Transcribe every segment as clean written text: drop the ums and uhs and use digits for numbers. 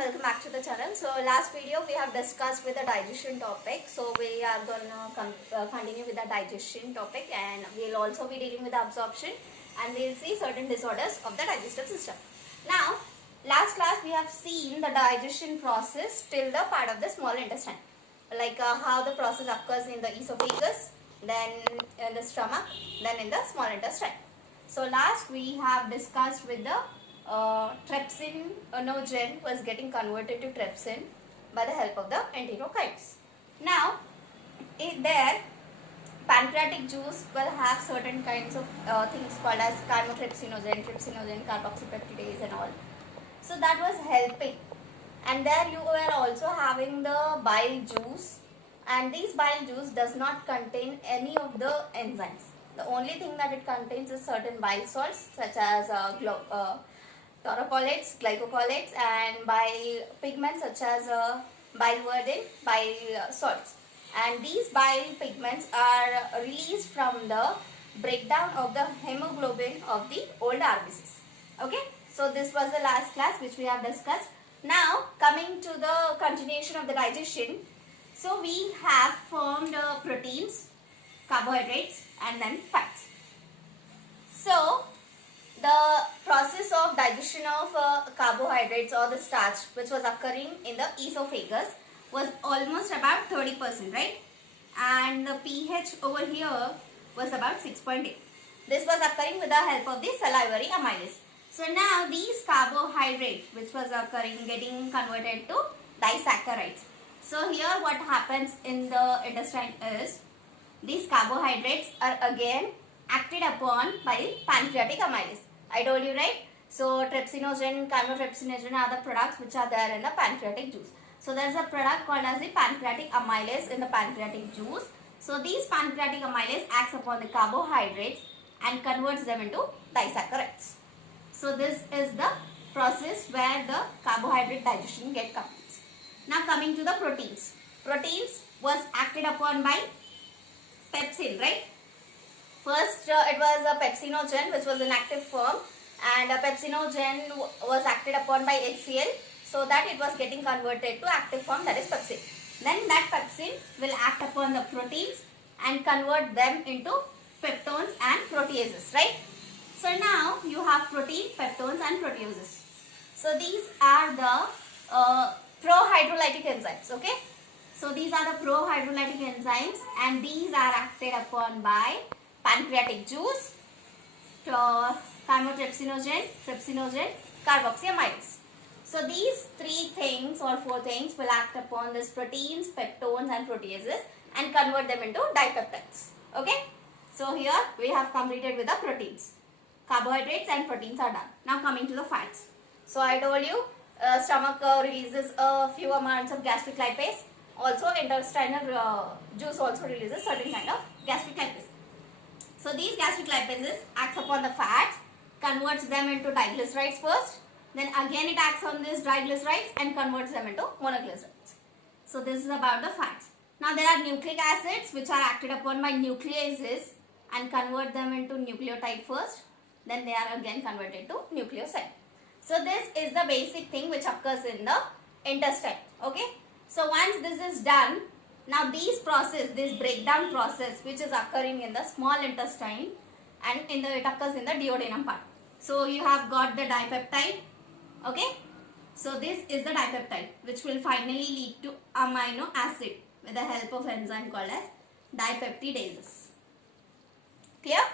welcome back to the channel. So last video we have discussed with the digestion topic. So we are gonna continue with the digestion topic, and we'll also be dealing with the absorption, and we'll see certain disorders of the digestive system. Now last class we have seen the digestion process till the part of the small intestine, like how the process occurs in the esophagus, then in the stomach, then in the small intestine. So last we have discussed with the trypsinogen was getting converted to trypsin by the help of the enterocytes. Now, there pancreatic juice will have certain kinds of things called as chymotrypsinogen, trypsinogen, carboxypeptidase and all. So that was helping. And there you were also having the bile juice, and this bile juice does not contain any of the enzymes. The only thing that it contains is certain bile salts such as taurocholates, glycocholates, and bile pigments such as biliverdin, bile salts. And these bile pigments are released from the breakdown of the hemoglobin of the old RBCs. Okay, so this was the last class which we have discussed. Now coming to the continuation of the digestion, so we have formed proteins, carbohydrates, and then fats. So the process of digestion of carbohydrates or the starch which was occurring in the esophagus was almost about 30%, right? And the pH over here was about 6.8. This was occurring with the help of the salivary amylase. So now these carbohydrates which was occurring getting converted to disaccharides. So here what happens in the intestine is these carbohydrates are again acted upon by pancreatic amylase. I told you, right? So trypsinogen, chymotrypsinogen are the products which are there in the pancreatic juice. So there is a product called as the pancreatic amylase in the pancreatic juice. So these pancreatic amylase acts upon the carbohydrates and converts them into disaccharides. So this is the process where the carbohydrate digestion gets complete. Now coming to the proteins. Proteins was acted upon by pepsin, right? First it was a pepsinogen which was an active form, and a pepsinogen was acted upon by HCl, so that it was getting converted to active form, that is pepsin. Then that pepsin will act upon the proteins and convert them into peptones and proteases, right? So now you have protein, peptones and proteases. So these are the prohydrolytic enzymes, okay? So these are the prohydrolytic enzymes, and these are acted upon by pancreatic juice, chymotrypsinogen, trypsinogen, carboxyamylase. So these three things or four things will act upon these proteins, peptones and proteases and convert them into dipeptides. Okay. So here we have completed with the proteins. Carbohydrates and proteins are done. Now coming to the fats. So I told you stomach releases a few amounts of gastric lipase. Also intestinal juice also releases certain kind of gastric lipase. So these gastric lipases acts upon the fats, converts them into diglycerides first, then again it acts on these diglycerides and converts them into monoglycerides. So this is about the fats. Now there are nucleic acids which are acted upon by nucleases and convert them into nucleotide first, then they are again converted to nucleoside. So this is the basic thing which occurs in the intestine. Okay. So once this is done, now this breakdown process which is occurring in the small intestine and it occurs in the duodenum part. So you have got the dipeptide, okay? So this is the dipeptide which will finally lead to amino acid with the help of enzyme called as dipeptidases. Clear?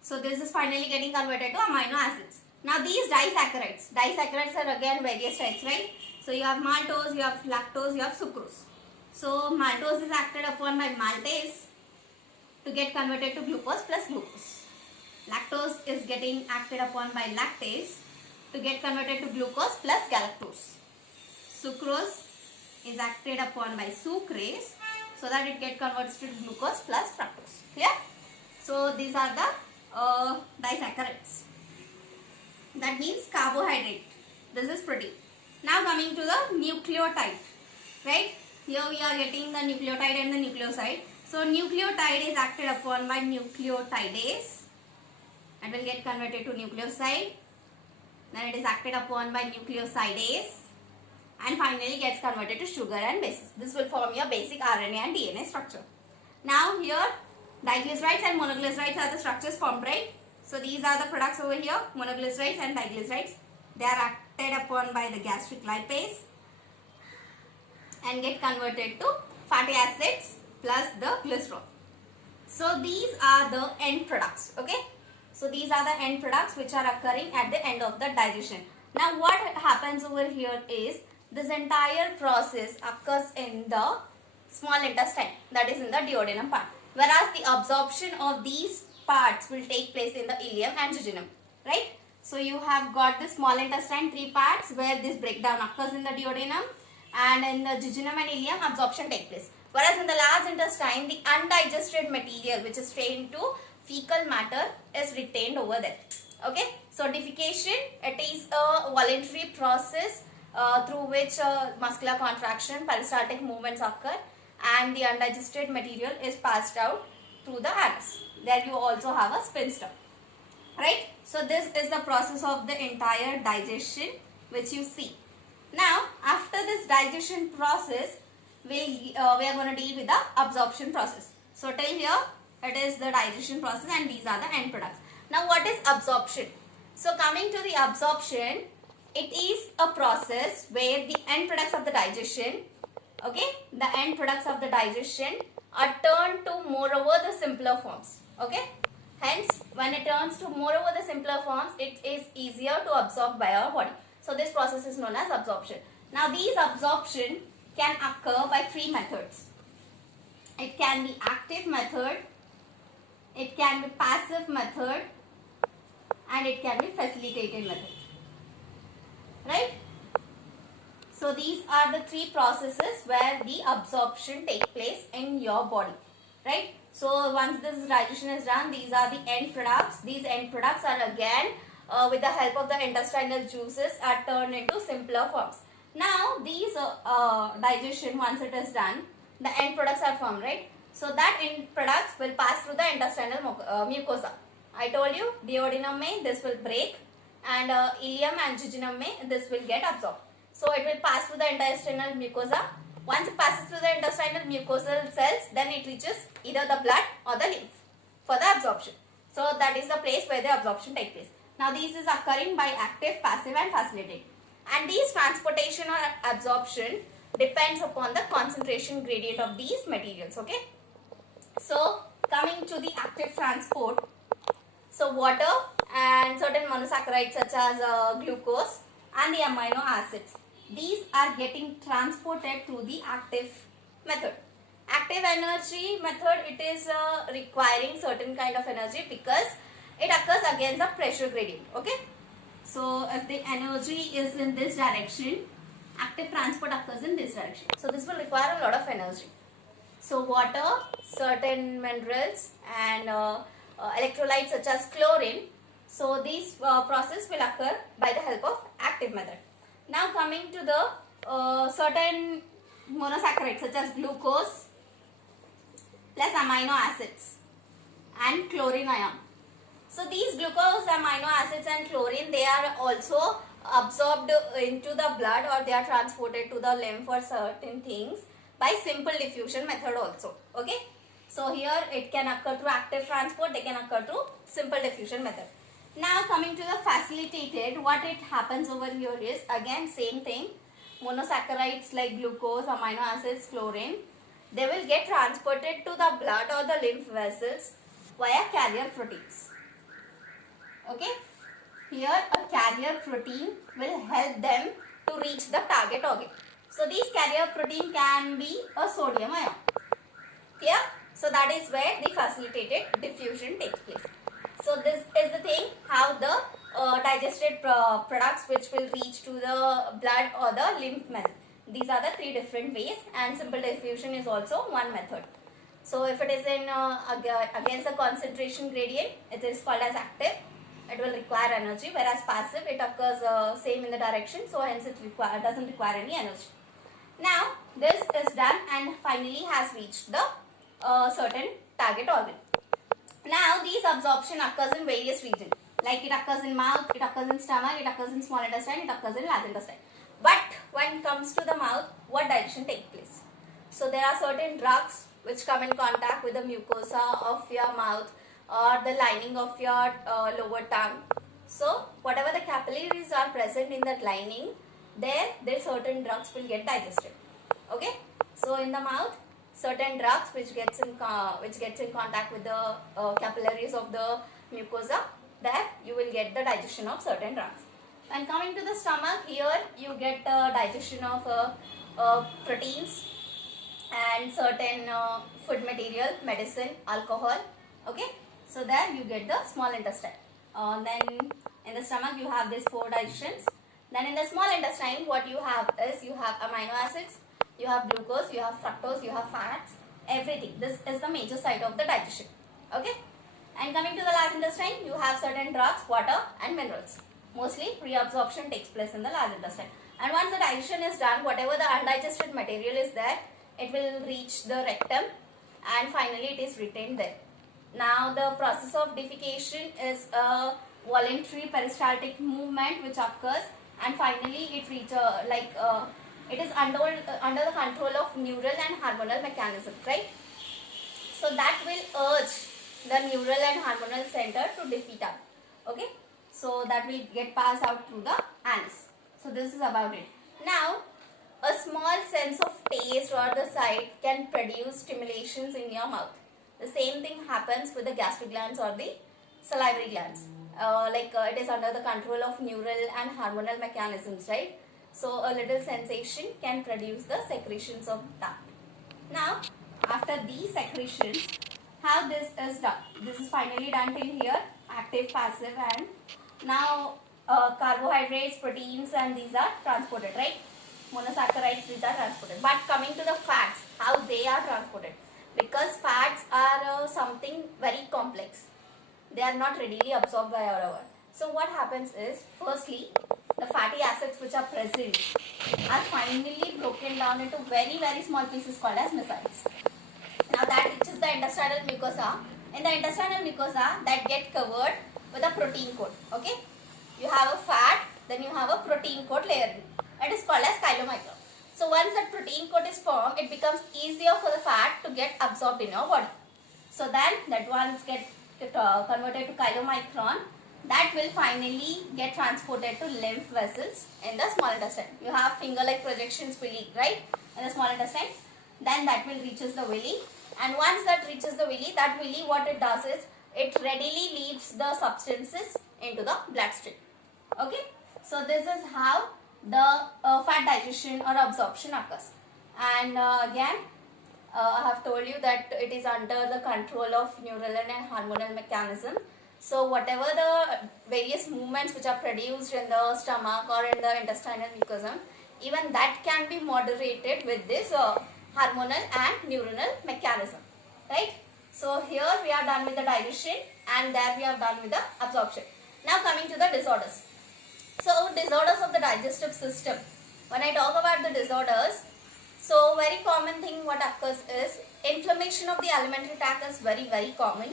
So this is finally getting converted to amino acids. Now these disaccharides are again various types, right? So you have maltose, you have lactose, you have sucrose. So maltose is acted upon by maltase to get converted to glucose plus glucose. Lactose is getting acted upon by lactase to get converted to glucose plus galactose. Sucrose is acted upon by sucrase so that it gets converted to glucose plus fructose. Clear? So these are the disaccharides. That means carbohydrate. This is protein. Now coming to the nucleotide, right? Here we are getting the nucleotide and the nucleoside. So nucleotide is acted upon by nucleotidase and will get converted to nucleoside. Then it is acted upon by nucleosidase and finally gets converted to sugar and bases. This will form your basic RNA and DNA structure. Now here diglycerides and monoglycerides are the structures formed, right? So these are the products over here, monoglycerides and diglycerides. They are acted upon by the gastric lipase and get converted to fatty acids plus the glycerol. So these are the end products, okay? So these are the end products which are occurring at the end of the digestion. Now what happens over here is this entire process occurs in the small intestine, that is in the duodenum part, whereas the absorption of these parts will take place in the ileum and jejunum, right? So you have got the small intestine, 3 parts where this breakdown occurs in the duodenum, and in the jejunum and ileum absorption takes place. Whereas in the large intestine, the undigested material which is strained into fecal matter is retained over there. Okay, so defecation, it is a voluntary process through which muscular contraction, peristaltic movements occur, and the undigested material is passed out through the anus. There you also have a sphincter, right? So this is the process of the entire digestion which you see. Now after this digestion process, we are going to deal with the absorption process. So till here it is the digestion process and these are the end products. Now what is absorption? So coming to the absorption, it is a process where the end products of the digestion, okay, the end products of the digestion are turned to moreover the simpler forms, okay. Hence when it turns to moreover the simpler forms, it is easier to absorb by our body. So this process is known as absorption. Now these absorption can occur by 3 methods. It can be active method, it can be passive method, and it can be facilitated method, right? So these are the 3 processes where the absorption takes place in your body, right? So once this digestion is done, these are the end products. These end products are again with the help of the intestinal juices are turned into simpler forms. Now these digestion, once it is done, the end products are formed, right? So that end products will pass through the intestinal mucosa. I told you, duodenum may this will break, and ileum and jejunum may this will get absorbed. So it will pass through the intestinal mucosa. Once it passes through the intestinal mucosal cells, then it reaches either the blood or the lymph for the absorption. So that is the place where the absorption takes place. Now this is occurring by active, passive and facilitated. And these transportation or absorption depends upon the concentration gradient of these materials, okay. So coming to the active transport, so water and certain monosaccharides such as glucose and the amino acids, these are getting transported through the active method. Active energy method, it is requiring certain kind of energy because it occurs against the pressure gradient, okay. So if the energy is in this direction, active transport occurs in this direction. So this will require a lot of energy. So water, certain minerals and electrolytes such as chlorine. So this process will occur by the help of active method. Now coming to the certain monosaccharides such as glucose plus amino acids and chlorine ion. So these glucose, amino acids and chlorine, they are also absorbed into the blood or they are transported to the lymph for certain things by simple diffusion method also, okay. So here it can occur through active transport, they can occur through simple diffusion method. Now coming to the facilitated, what it happens over here is again same thing, monosaccharides like glucose, amino acids, chlorine, they will get transported to the blood or the lymph vessels via carrier proteins, okay. Here a carrier protein will help them to reach the target organ. So these carrier protein can be a sodium ion, clear? So that is where the facilitated diffusion takes place. So this is the thing, how the digested products which will reach to the blood or the lymph method. These are the 3 different ways, and simple diffusion is also one method. So if it is in against the concentration gradient, it is called as active. It will require energy, whereas passive, it occurs same in the direction, so hence it doesn't require any energy. Now this is done and finally has reached the certain target organ. Now these absorption occurs in various regions, like it occurs in mouth, it occurs in stomach, it occurs in small intestine, it occurs in large intestine. But when it comes to the mouth, what digestion takes place? So there are certain drugs which come in contact with the mucosa of your mouth or the lining of your lower tongue. So whatever the capillaries are present in that lining, there certain drugs will get digested. Okay. So in the mouth, certain drugs which gets in contact with the capillaries of the mucosa, there you will get the digestion of certain drugs. And coming to the stomach, here you get digestion of proteins and certain food material, medicine, alcohol. Okay, so there you get the small intestine. Then in the stomach you have these 4 digestions. Then in the small intestine, what you have is you have amino acids, you have glucose, you have fructose, you have fats, everything. This is the major site of the digestion. Okay, and coming to the large intestine, you have certain drugs, water and minerals. Mostly reabsorption takes place in the large intestine. And once the digestion is done, whatever the undigested material is there, it will reach the rectum and finally it is retained there. Now the process of defecation is a voluntary peristaltic movement which occurs, and finally it reaches it is under the control of neural and hormonal mechanism, right? So that will urge the neural and hormonal center to defeat up. Okay, so that will get passed out through the anus. So this is about it. Now a small sense of taste or the sight can produce stimulations in your mouth. The same thing happens with the gastric glands or the salivary glands. It is under the control of neural and hormonal mechanisms, right? So a little sensation can produce the secretions of that. Now after these secretions, how this is done? This is finally done till here, active, passive, and now carbohydrates, proteins, and these are transported, right? Monosaccharides, these are transported. But coming to the fats, how they are transported? Because fats are something very complex. They are not readily absorbed by our body. So what happens is, firstly, the fatty acids which are present are finally broken down into very, very small pieces called as micelles. Now that reaches the intestinal mucosa. In the intestinal mucosa, that get covered with a protein coat. Okay, you have a fat, then you have a protein coat layer. It is called as chylomicron. So once that protein coat is formed, it becomes easier for the fat to get absorbed in your body. So then that ones get converted to chylomicron. That will finally get transported to lymph vessels in the small intestine. You have finger-like projections villi, right, in the small intestine. Then that will reaches the villi, and once that reaches the villi, that villi, what it does is it readily leaves the substances into the bloodstream. Okay, so this is how the fat digestion or absorption occurs. And again, I have told you that it is under the control of neural and hormonal mechanism. So whatever the various movements which are produced in the stomach or in the intestinal mucosa, even that can be moderated with this hormonal and neuronal mechanism, right? So here we are done with the digestion, and there we are done with the absorption. Now coming to the disorders. So disorders of the digestive system. When I talk about the disorders, so very common thing what occurs is inflammation of the alimentary tract is very, very common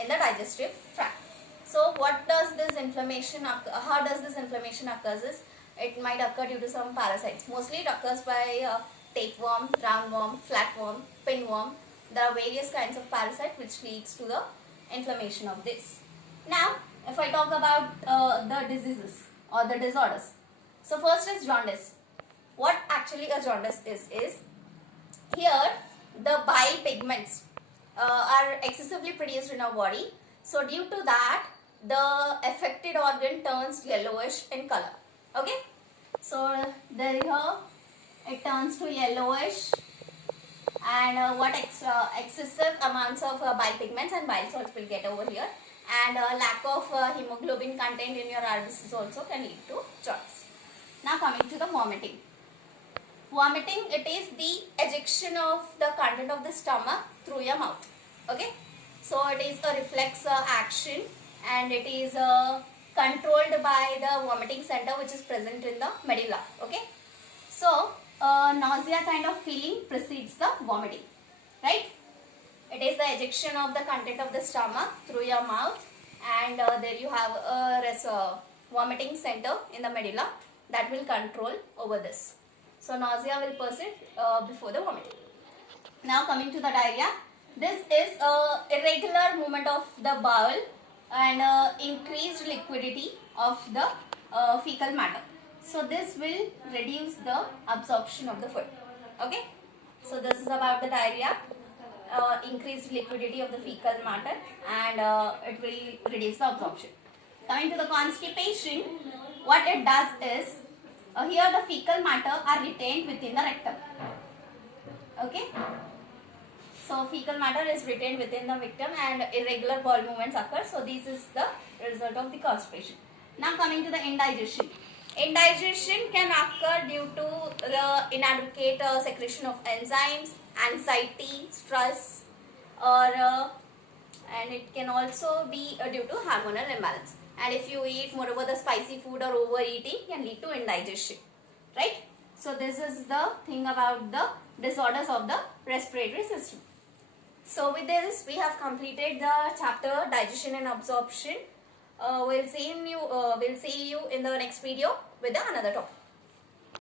in the digestive tract. So what does this inflammation occur? How does this inflammation occurs is it might occur due to some parasites. Mostly it occurs by tapeworm, roundworm, flatworm, pinworm. There are various kinds of parasites which leads to the inflammation of this. Now if I talk about the diseases or the disorders. So first is jaundice. What actually a jaundice is here the bile pigments are excessively produced in our body. So due to that, the affected organ turns yellowish in color. Okay, so there here it turns to yellowish, and excessive amounts of bile pigments and bile salts will get over here, and lack of hemoglobin content in your RBCs also can lead to jaundice. Now coming to the vomiting. Vomiting, it is the ejection of the content of the stomach through your mouth. Okay, so it is a reflex action, and it is controlled by the vomiting center which is present in the medulla. Okay, so nausea kind of feeling precedes the vomiting, right? It is the ejection of the content of the stomach through your mouth, and there you have a vomiting center in the medulla that will control over this. So nausea will persist before the vomiting. Now coming to the diarrhea, this is irregular movement of the bowel and increased liquidity of the fecal matter. So this will reduce the absorption of the food. Okay. So this is about the diarrhea, increased liquidity of the fecal matter, and it will reduce the absorption. Coming to the constipation, what it does is, here the fecal matter are retained within the rectum. Okay. So fecal matter is retained within the rectum and irregular bowel movements occur. So this is the result of the constipation. Now coming to the indigestion. Indigestion can occur due to the inadequate secretion of enzymes, anxiety, stress, or and it can also be due to hormonal imbalance. And if you eat moreover the spicy food or overeating can lead to indigestion, right? So this is the thing about the disorders of the respiratory system. So with this we have completed the chapter digestion and absorption. We'll see you in the next video with another topic.